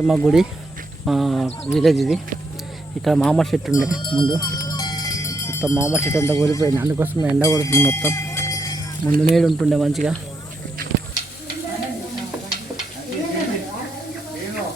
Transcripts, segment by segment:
మా గుడి విలేజ్ ఇది. ఇక్కడ మామిడి చెట్టు ఉండే ముందు. మొత్తం మామిడి చెట్టు అంతా కూలిపోయింది. అందుకోసం ఎండ కొడుతుంది మొత్తం. ముందు నీడు ఉంటుండే మంచిగా. అయ్యో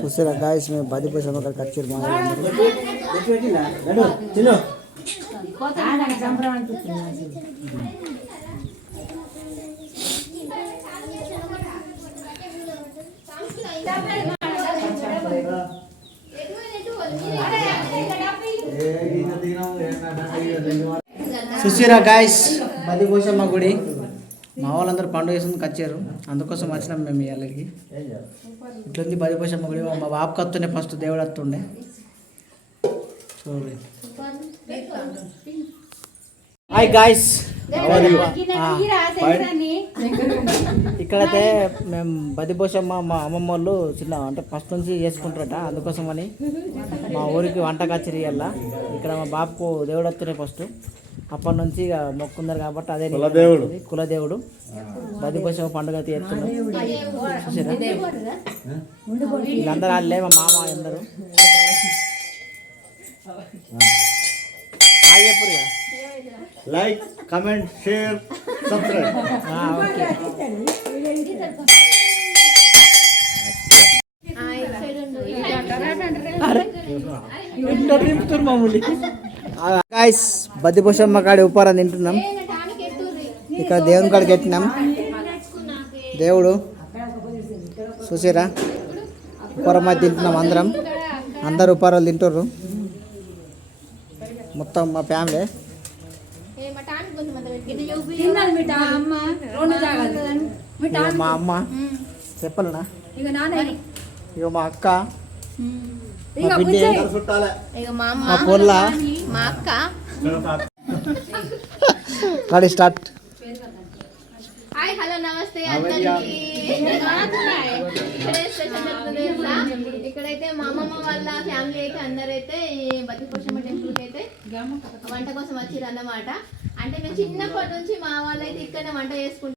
చూసారా గాయస్ మేము పది పైసలు ఒకరు ఖర్చు సుశీరా గాయస్ పది కోసం మా గుడి. మా వాళ్ళందరూ పండుగ చేసుకుని కచ్చారు. అందుకోసం వచ్చినాం మేము ఇళ్ళకి ఇట్లుంది బది పోసం గుడి. మా బాబు కత్తుండే ఫస్ట్ దేవుడు వస్తుండే చూడండి. హాయ్ గాయస్ ఇక్కడైతే మేము బదిపోసమ్మ మా అమ్మమ్మ వాళ్ళు చిన్న అంటే ఫస్ట్ నుంచి చేసుకుంటారట. అందుకోసం అని మా ఊరికి వంట కచేరి ఇవ్వాల ఇక్కడ మా బాబుకు దేవుడు వస్తున్నాయి ఫస్ట్. అప్పటి నుంచి ఇక మొక్కున్నారు కాబట్టి అదే కులదేవుడు. కులదేవుడు. బదిపోసమ్మ పండుగ తీస్తున్నాం చూసారా? వీళ్ళందరూ వాళ్ళే మా మామ అందరూ. హాయ్ చెప్పురు ఇక. లైక్ కమెంట్ షేర్ సబ్స్క్రైబ్ ఆ, ఓకే. మామూలు. గాయస్ బద్దిపోషమ్మ కాడి ఉపారం తింటున్నాం. ఇక్కడ దేవుని కాడికి పెట్టినాం దేవుడు చూసారా? ఉపారం అది తింటున్నాం అందరం. అందరు ఉపారాలు తింటుర్రు. మొత్తం మా ఫ్యామిలీ. మా అమ్మ. చెప్పాలనా? ఇక మా అక్క. మా పొల్ల? మా అక్క. కాడి స్టార్ట్. హాయ్ హలో నమస్తే అందరికి? ఇక్కడైతే మా అమ్మమ్మ వాళ్ళ ఫ్యామిలీ అయితే అందరైతే ఈ బతిపోషమ్మ టెంపుల్కి అయితే వంట కోసం వచ్చిర్రు అన్నమాట అంటే మేము చిన్నప్పటి నుంచి మా వాళ్ళైతే ఇక్కడనే వంట చేసుకుంటాం.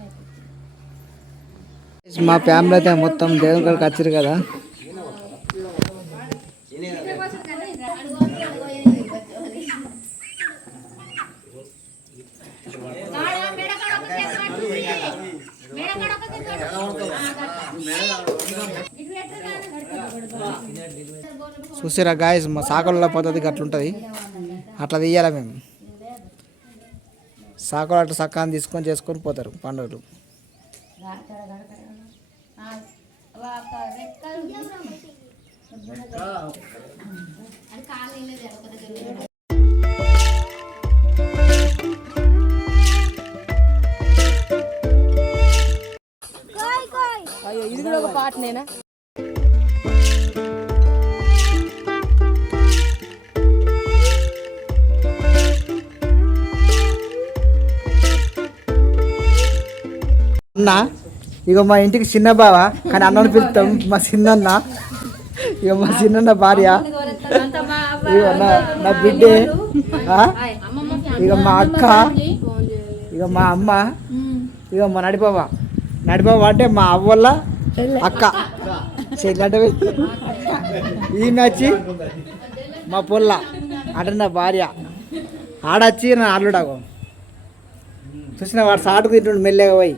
మా ఫ్యామిలీ అయితే మొత్తం దేవుని కాడికి వచ్చారు కదా. చూసారా గాయస్ మా సాకుల పద్ధతి అట్లుంటుంది అట్లా తీయాలా మేము. సాకులు అట్లా సక్కాన్ని తీసుకొని చేసుకొని పోతారు పండుగలు. అయ్యో ఇది కూడా ఒక పాటనేనా అన్న ఇక మా ఇంటికి చిన్న బావ కానీ అన్నని పిలుస్తాం. మా చిన్నన్న. ఇక మా చిన్నన్న భార్య. ఇక నా నా బిడ్డే. ఇక మా అక్క. ఇక మా అమ్మ. ఇక మా నడిపావ నడిపావ అంటే మా అవ్వల అక్క. చెల్లంటే ఈమె మా పొల్ల. అంటే నా భార్య. ఆడొచ్చి నా అల్లుడాగో. చూసిన వాడు సాటుకు తింటుండు మెల్లగా పోయి.